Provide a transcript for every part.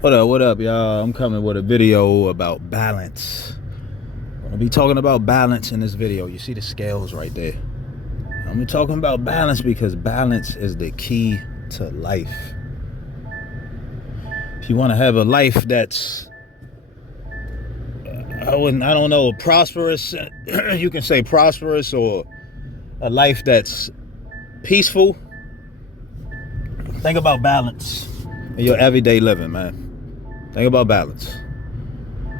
What up, y'all? I'm coming with a video about balance. I'm gonna be talking about balance in this video. You see the scales right there. I'm gonna be talking about balance because balance is the key to life. If you want to have a life that's, I don't know, prosperous, you can say prosperous, or a life that's peaceful, think about balance in your everyday living, man. Think about balance.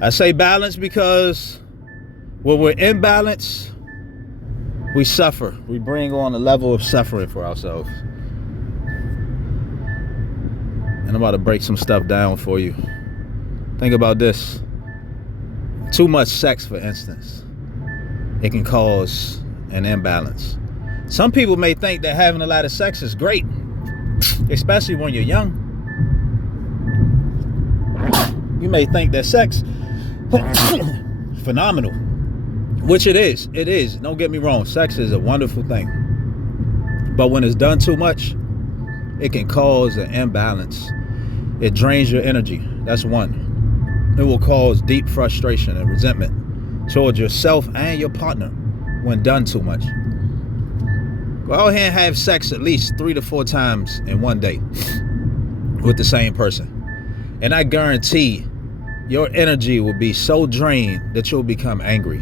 I say balance because when we're in balance, we suffer. We bring on a level of suffering for ourselves. And I'm about to break some stuff down for you. Think about this. Too much sex, for instance, it can cause an imbalance. Some people may think that having a lot of sex is great, especially when you're young. You may think that sex phenomenal, which it is. It is. Don't get me wrong. Sex is a wonderful thing. But when it's done too much, it can cause an imbalance. It drains your energy. That's one. It will cause deep frustration and resentment towards yourself and your partner when done too much. Go out here and have sex at least 3 to 4 times in one day with the same person. And I guarantee your energy will be so drained that you'll become angry.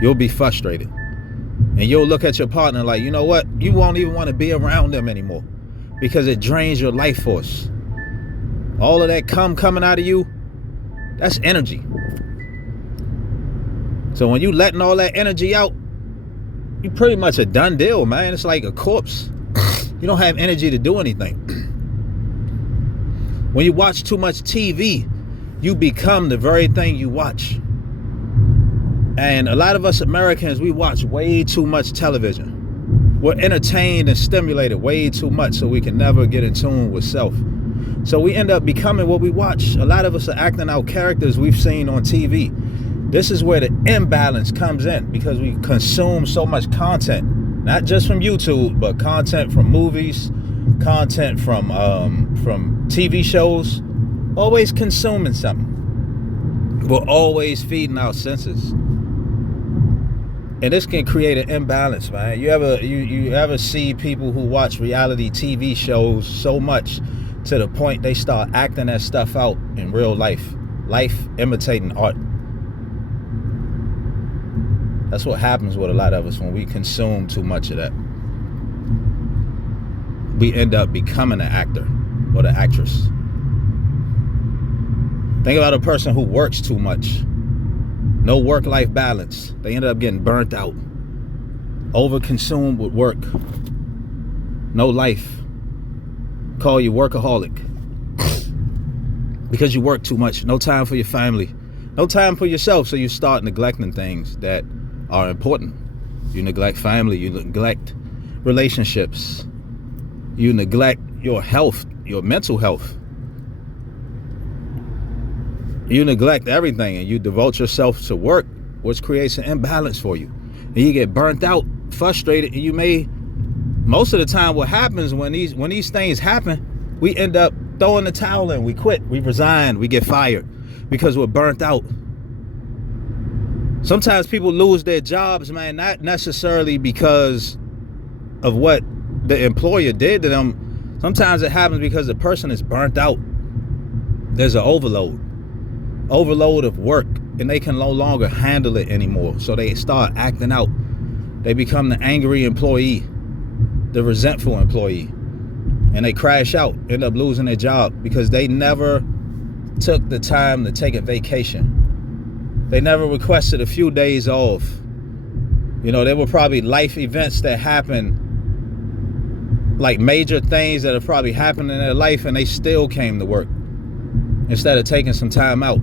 You'll be frustrated. And you'll look at your partner like, you know what? You won't even want to be around them anymore because it drains your life force. All of that coming out of you, that's energy. So when you letting all that energy out, you pretty much a done deal, man. It's like a corpse. You don't have energy to do anything. When you watch too much TV, you become the very thing you watch. And a lot of us Americans, we watch way too much television. We're entertained and stimulated way too much, so we can never get in tune with self. So we end up becoming what we watch. A lot of us are acting out characters we've seen on TV. This is where the imbalance comes in because we consume so much content, not just from YouTube, but content from movies, content from TV shows. Always consuming something. We're always feeding our senses. And this can create an imbalance, man. You ever see people who watch reality TV shows so much to the point they start acting that stuff out in real life? Life imitating art. That's what happens with a lot of us when we consume too much of that. We end up becoming an actor or the actress. Think about a person who works too much. No work-life balance. They end up getting burnt out. Overconsumed with work. No life. Call you workaholic. Because you work too much. No time for your family. No time for yourself. So you start neglecting things that are important. You neglect family. You neglect relationships. You neglect your health, your mental health. You neglect everything and you devote yourself to work, which creates an imbalance for you. And you get burnt out, frustrated, and you may, most of the time what happens when these things happen, we end up throwing the towel in, we quit, we resign, we get fired because we're burnt out. Sometimes people lose their jobs, man, not necessarily because of what the employer did to them. Sometimes it happens because the person is burnt out. There's an overload of work, and they can no longer handle it anymore. So they start acting out. They become the angry employee, the resentful employee, and they crash out, end up losing their job because they never took the time to take a vacation. They never requested a few days off. You know, there were probably life events that happened, like major things that have probably happened in their life, and they still came to work instead of taking some time out.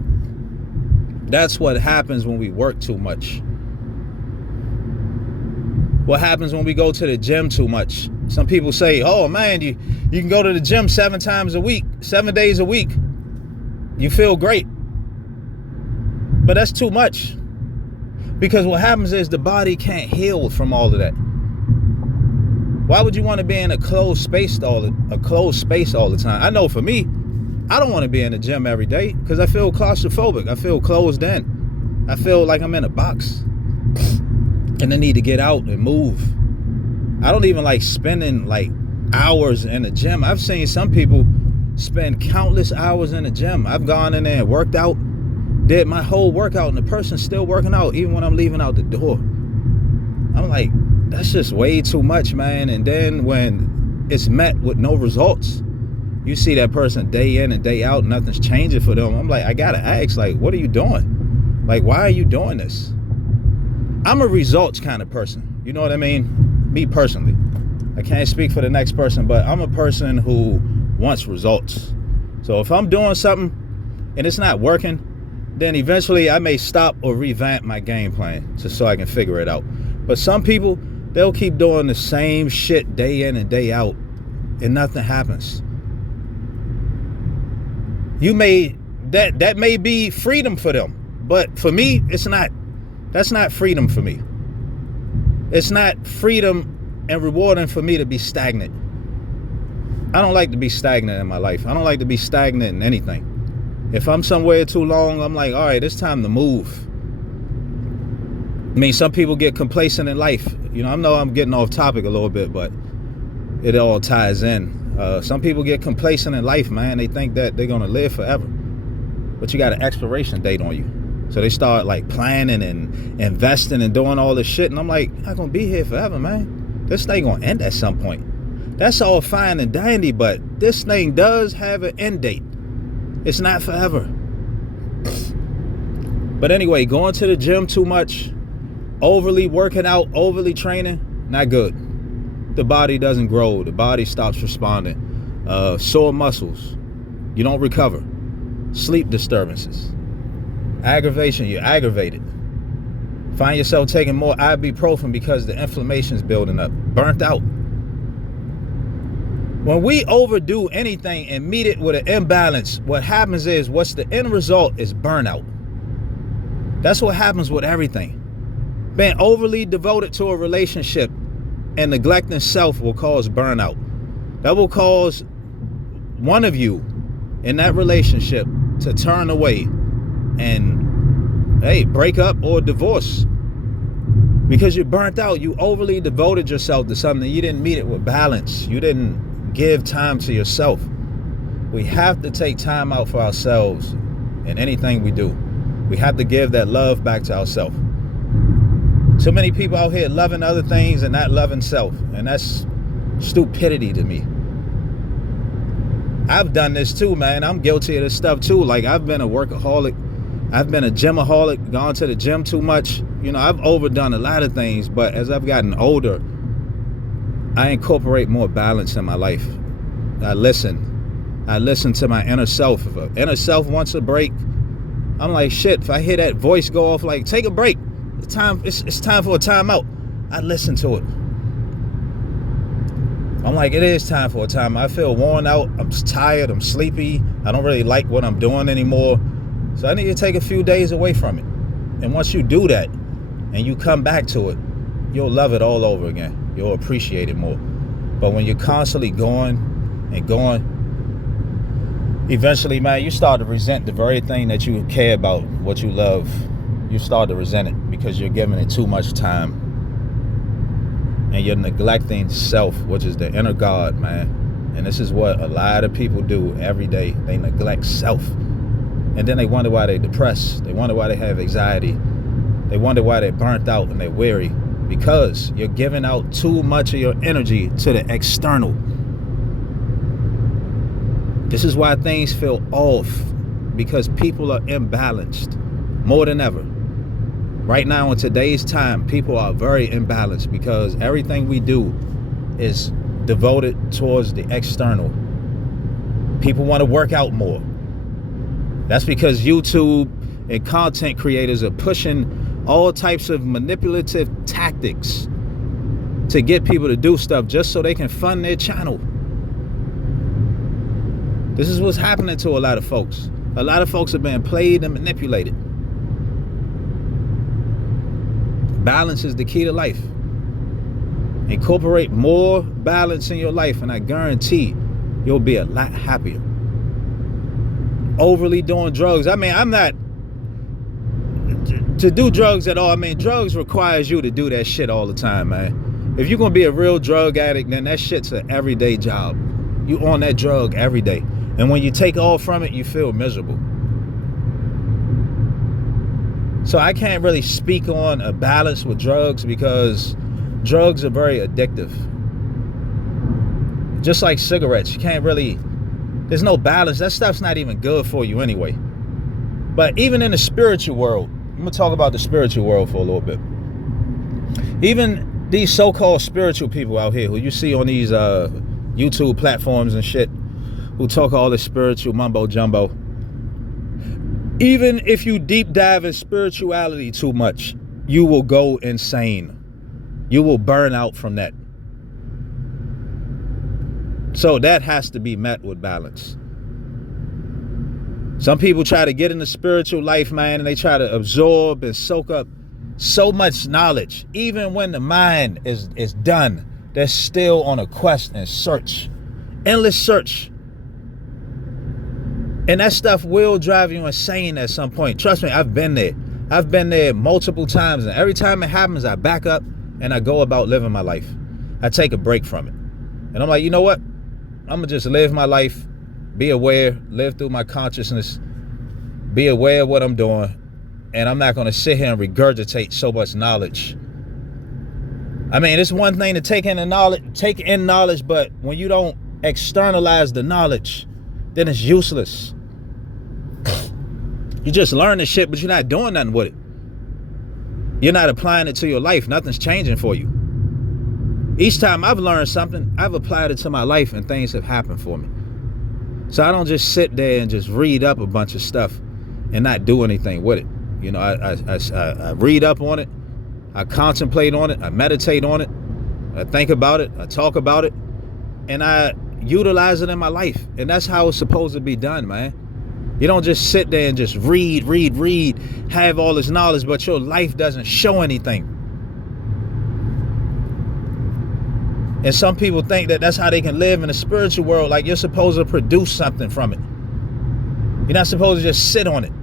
That's what happens when we work too much. What happens when we go to the gym too much? Some people say, oh man, you can go to the gym 7 times a week, 7 days a week. You feel great. But that's too much. Because what happens is the body can't heal from all of that. Why would you want to be in a closed space all the time? I know for me, I don't want to be in the gym every day because I feel claustrophobic. I feel closed in. I feel like I'm in a box. And I need to get out and move. I don't even like spending like hours in the gym. I've seen some people spend countless hours in the gym. I've gone in there and worked out, did my whole workout, and the person's still working out even when I'm leaving out the door. I'm like, that's just way too much, man. And then when it's met with no results, you see that person day in and day out, nothing's changing for them. I'm like, I gotta ask, like, what are you doing? Like, why are you doing this? I'm a results kind of person. You know what I mean? Me personally. I can't speak for the next person, but I'm a person who wants results. So if I'm doing something and it's not working, then eventually I may stop or revamp my game plan just so I can figure it out. But some people, they'll keep doing the same shit day in and day out and nothing happens. That may be freedom for them, but for me, it's not. That's not freedom for me. It's not freedom and rewarding for me to be stagnant. I don't like to be stagnant in my life. I don't like to be stagnant in anything. If I'm somewhere too long, I'm like, all right, it's time to move. I mean, some people get complacent in life. You know, I know I'm getting off topic a little bit, but it all ties in. Some people get complacent in life, man. They think that they're gonna live forever, but you got an expiration date on you. So they start like planning and investing and doing all this shit, and I'm like, I'm not gonna be here forever, man. This thing gonna end at some point. That's all fine and dandy, but this thing does have an end date. It's not forever. But anyway, going to the gym too much, overly working out, overly training, not good. The body doesn't grow. The body stops responding. Sore muscles. You don't recover. Sleep disturbances. Aggravation. You're aggravated. Find yourself taking more ibuprofen because the inflammation is building up. Burnt out. When we overdo anything and meet it with an imbalance, what happens is, what's the end result is burnout. That's what happens with everything. Being overly devoted to a relationship and neglecting self will cause burnout. That will cause one of you in that relationship to turn away and, hey, break up or divorce. Because you're burnt out. You overly devoted yourself to something. You didn't meet it with balance. You didn't give time to yourself. We have to take time out for ourselves in anything we do. We have to give that love back to ourselves. So many people out here loving other things and not loving self. And that's stupidity to me. I've done this too, man. I'm guilty of this stuff too. Like, I've been a workaholic. I've been a gymaholic, gone to the gym too much. You know, I've overdone a lot of things. But as I've gotten older, I incorporate more balance in my life. I listen. I listen to my inner self. If an inner self wants a break, I'm like, shit, if I hear that voice go off like, take a break. It's time for a timeout. I listen to it. I'm like, it is time for a timeout. I feel worn out. I'm tired. I'm sleepy. I don't really like what I'm doing anymore. So I need to take a few days away from it. And once you do that and you come back to it, you'll love it all over again. You'll appreciate it more. But when you're constantly going and going, eventually, man, you start to resent the very thing that you care about, what you love. You start to resent it because you're giving it too much time. And you're neglecting self, which is the inner God, man. And this is what a lot of people do every day. They neglect self. And then they wonder why they're depressed. They wonder why they have anxiety. They wonder why they're burnt out and they're weary. Because you're giving out too much of your energy to the external. This is why things feel off. Because people are imbalanced more than ever. Right now, in today's time, people are very imbalanced because everything we do is devoted towards the external. People want to work out more. That's because YouTube and content creators are pushing all types of manipulative tactics to get people to do stuff just so they can fund their channel. This is what's happening to a lot of folks. A lot of folks are being played and manipulated. Balance is the key to life. Incorporate more balance in your life, and I guarantee you'll be a lot happier. overly doing drugs. I mean, I'm not to do drugs at all. I mean, drugs requires you to do that shit all the time, man. If you're gonna be a real drug addict, then that shit's an everyday job. You on that drug every day, and when you take off from it, you feel miserable. So I can't really speak on a balance with drugs because drugs are very addictive. Just like cigarettes, you can't really, there's no balance. That stuff's not even good for you anyway. But even in the spiritual world, I'm gonna talk about the spiritual world for a little bit. Even these so-called spiritual people out here who you see on these YouTube platforms and shit, who talk all this spiritual mumbo jumbo, even if you deep dive in spirituality too much, you will go insane. You will burn out from that. So that has to be met with balance. Some people try to get in the spiritual life, man, and they try to absorb and soak up so much knowledge. Even when the mind is done, they're still on a quest and search. Endless search. And that stuff will drive you insane at some point. Trust me, I've been there. I've been there multiple times. And every time it happens, I back up and I go about living my life. I take a break from it. And I'm like, you know what? I'm going to just live my life, be aware, live through my consciousness, be aware of what I'm doing. And I'm not going to sit here and regurgitate so much knowledge. I mean, it's one thing to take in knowledge, but when you don't externalize the knowledge, then it's useless. You just learn the shit, but you're not doing nothing with it. You're not applying it to your life. Nothing's changing for you. Each time I've learned something, I've applied it to my life and things have happened for me. So I don't just sit there and just read up a bunch of stuff and not do anything with it. You know, I read up on it. I contemplate on it. I meditate on it. I think about it. I talk about it. And I utilize it in my life. And that's how it's supposed to be done, man. You don't just sit there and just read, have all this knowledge, but your life doesn't show anything. And some people think that that's how they can live in the spiritual world, like you're supposed to produce something from it. You're not supposed to just sit on it.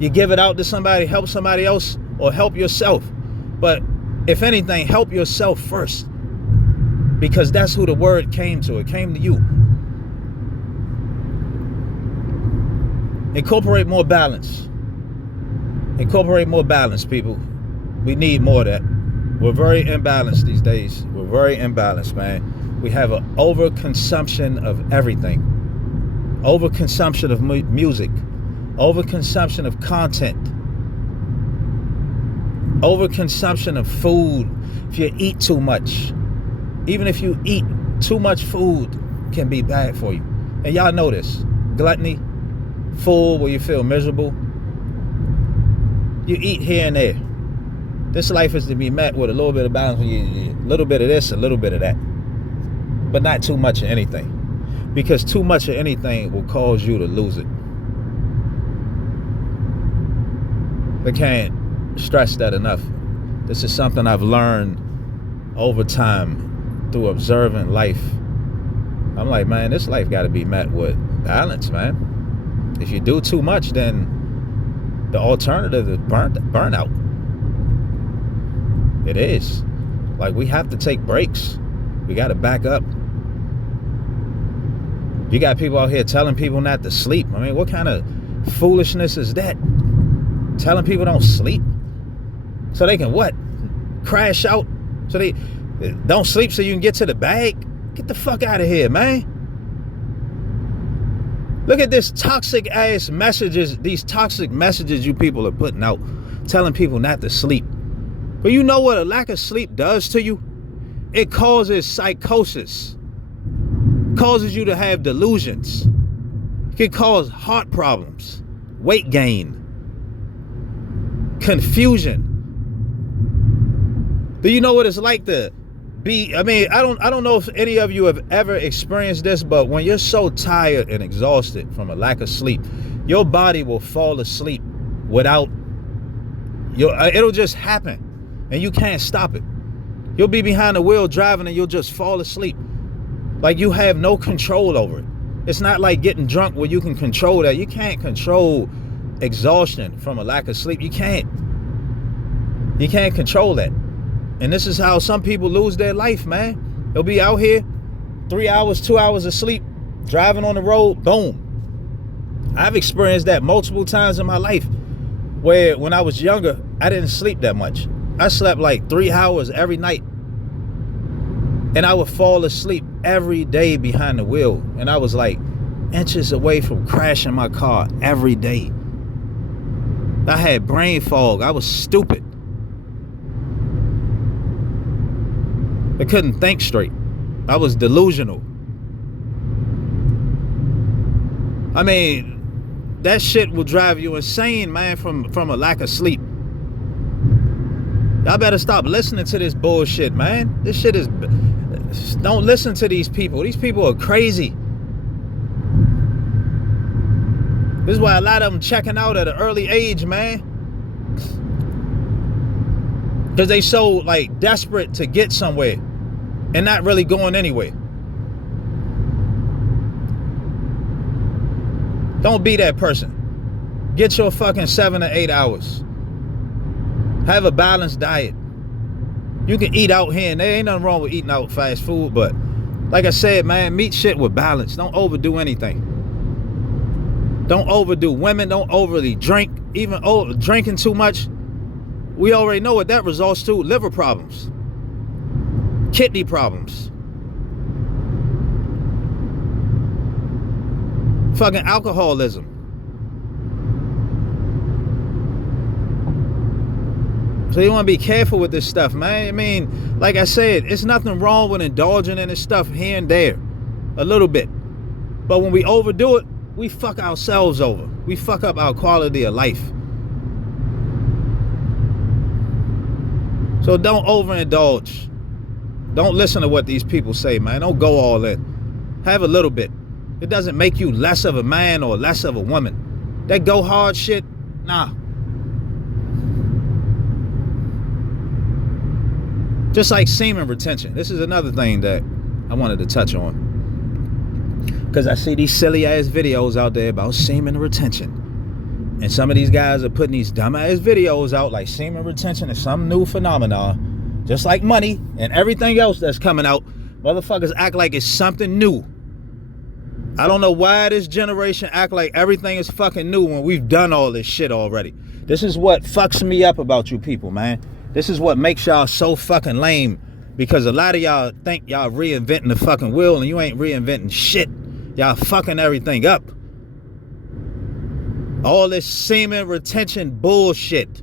You give it out to somebody, help somebody else, or help yourself. But if anything, help yourself first. Because that's who the word came to. It came to you. Incorporate more balance. Incorporate more balance, people. We need more of that. We're very imbalanced these days. We're very imbalanced, man. We have an overconsumption of everything. Overconsumption of music. Overconsumption of content. Overconsumption of food. If you eat too much. Even if you eat too much food, can be bad for you. And y'all know this. Gluttony, full where you feel miserable. You eat here and there. This life is to be met with a little bit of balance. A little bit of this, a little bit of that. But not too much of anything. Because too much of anything will cause you to lose it. I can't stress that enough. This is something I've learned over time through observing life. I'm like, man, this life got to be met with balance, man. If you do too much, then the alternative is burnout. It is. Like, we have to take breaks. We got to back up. You got people out here telling people not to sleep. I mean, what kind of foolishness is that? Telling people don't sleep so they can what? Crash out? So they don't sleep so you can get to the bag? Get the fuck out of here, man. Look at this toxic ass messages, these toxic messages you people are putting out, telling people not to sleep. But you know what a lack of sleep does to you? It causes psychosis. Causes you to have delusions. It can cause heart problems, weight gain, confusion. Do you know what it's like to be? I mean, I don't know if any of you have ever experienced this, but when you're so tired and exhausted from a lack of sleep, your body will fall asleep without it'll just happen and you can't stop it. You'll be behind the wheel driving and you'll just fall asleep. Like you have no control over it. It's not like getting drunk where you can control that. You can't control exhaustion from a lack of sleep. You can't control that. And this is how some people lose their life, man. They'll be out here 3 hours, 2 hours of sleep, driving on the road, boom. I've experienced that multiple times in my life, where when I was younger, I didn't sleep that much. I slept like 3 hours every night. And I would fall asleep every day behind the wheel. And I was like inches away from crashing my car every day. I had brain fog. I was stupid. I couldn't think straight. I was delusional. I mean, that shit will drive you insane, man, from a lack of sleep. Y'all better stop listening to this bullshit, man. This shit is... Don't listen to these people. These people are crazy. This is why a lot of them checking out at an early age, man. Because they so, like, desperate to get somewhere and not really going anywhere. Don't be that person. Get your fucking 7 to 8 hours. Have a balanced diet. You can eat out here and there. Ain't nothing wrong with eating out fast food, but like I said, man, meet shit with balance. Don't overdo anything. Don't overdo. Women don't overly drink. Even drinking too much, we already know what that results to. Liver problems, kidney problems, fucking alcoholism. So you want to be careful with this stuff, man. I mean, like I said, it's nothing wrong with indulging in this stuff here and there, a little bit. But when we overdo it, we fuck ourselves over. We fuck up our quality of life. So don't overindulge. Don't listen to what these people say, man. Don't go all in. Have a little bit. It doesn't make you less of a man or less of a woman. That go hard shit, nah. Just like semen retention. This is another thing that I wanted to touch on. Because I see these silly ass videos out there about semen retention. And some of these guys are putting these dumb ass videos out like semen retention is some new phenomenon. Just like money and everything else that's coming out. Motherfuckers act like it's something new. I don't know why this generation act like everything is fucking new when we've done all this shit already. This is what fucks me up about you people, man. This is what makes y'all so fucking lame, because a lot of y'all think y'all reinventing the fucking wheel and you ain't reinventing shit. Y'all fucking everything up. All this semen retention bullshit.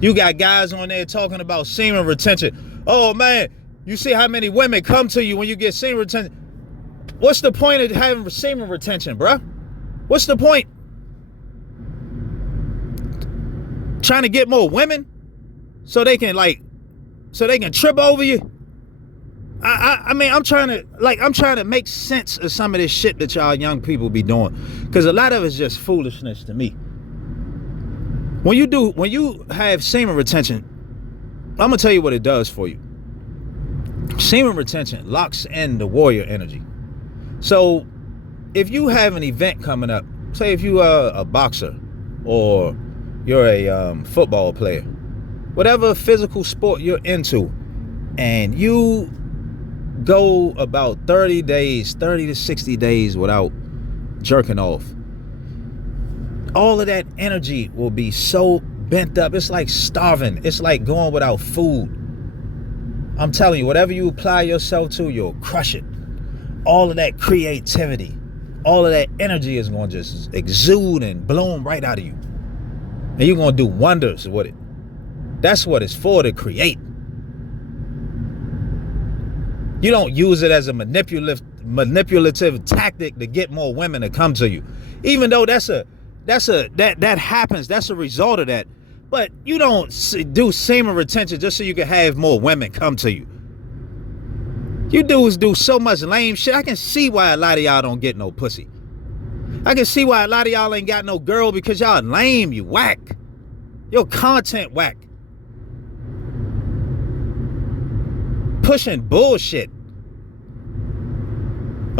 You got guys on there talking about semen retention. Oh man, you see how many women come to you when you get semen retention. What's the point of having semen retention, bruh? What's the point? Trying to get more women? So they can trip over you. I mean, I'm trying to make sense of some of this shit that y'all young people be doing, because a lot of it's just foolishness to me. When you have semen retention, I'm gonna tell you what it does for you. Semen retention locks in the warrior energy. So if you have an event coming up, say if you are a boxer or you're a football player, whatever physical sport you're into, and you go about 30 to 60 days without jerking off, all of that energy will be so bent up. It's like starving. It's like going without food. I'm telling you, whatever you apply yourself to, you'll crush it. All of that creativity, all of that energy is going to just exude and bloom right out of you. And you're going to do wonders with it. That's what it's for, to create. You don't use it as a manipulative tactic to get more women to come to you. Even though that happens, that's a result of that. But you don't do semen retention just so you can have more women come to you. You dudes do so much lame shit. I can see why a lot of y'all don't get no pussy. I can see why a lot of y'all ain't got no girl, because y'all lame, you whack. Your content whack. Pushing bullshit.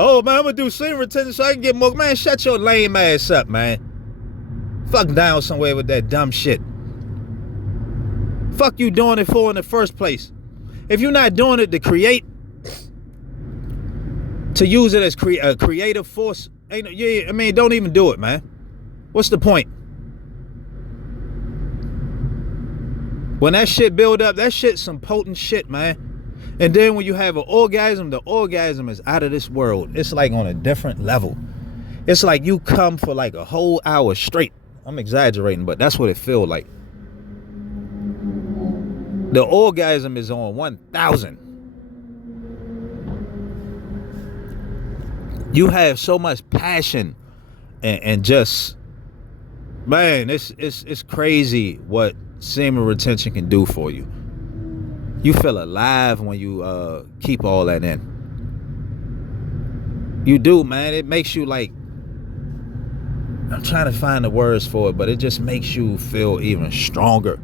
Oh man, I'm gonna do semen retention so I can get more. Man, shut your lame ass up, man. Fuck down somewhere with that dumb shit. Fuck you doing it for in the first place? If you're not doing it to create, to use it as a creative force, I mean, don't even do it, man. What's the point? When that shit build up, that shit's some potent shit, man. And then when you have an orgasm, the orgasm is out of this world. It's like on a different level. It's like you come for like a whole hour straight. I'm exaggerating, but that's what it feels like. The orgasm is on 1,000. You have so much passion and just, man, it's crazy what semen retention can do for you. You feel alive when you keep all that in. You do, man. It makes you like, I'm trying to find the words for it, but it just makes you feel even stronger.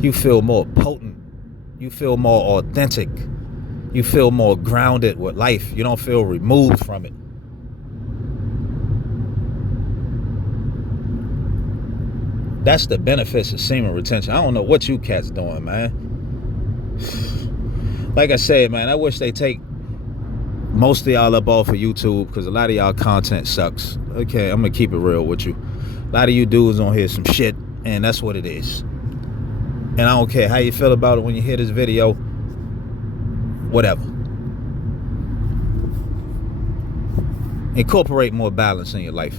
You feel more potent. You feel more authentic. You feel more grounded with life. You don't feel removed from it. That's the benefits of semen retention. I don't know what you cats doing, man. Like I said, man, I wish they take most of y'all up off of YouTube because a lot of y'all content sucks. Okay, I'm gonna keep it real with you. A lot of you dudes on here some shit, and that's what it is. And I don't care how you feel about it when you hear this video. Whatever. Incorporate more balance in your life.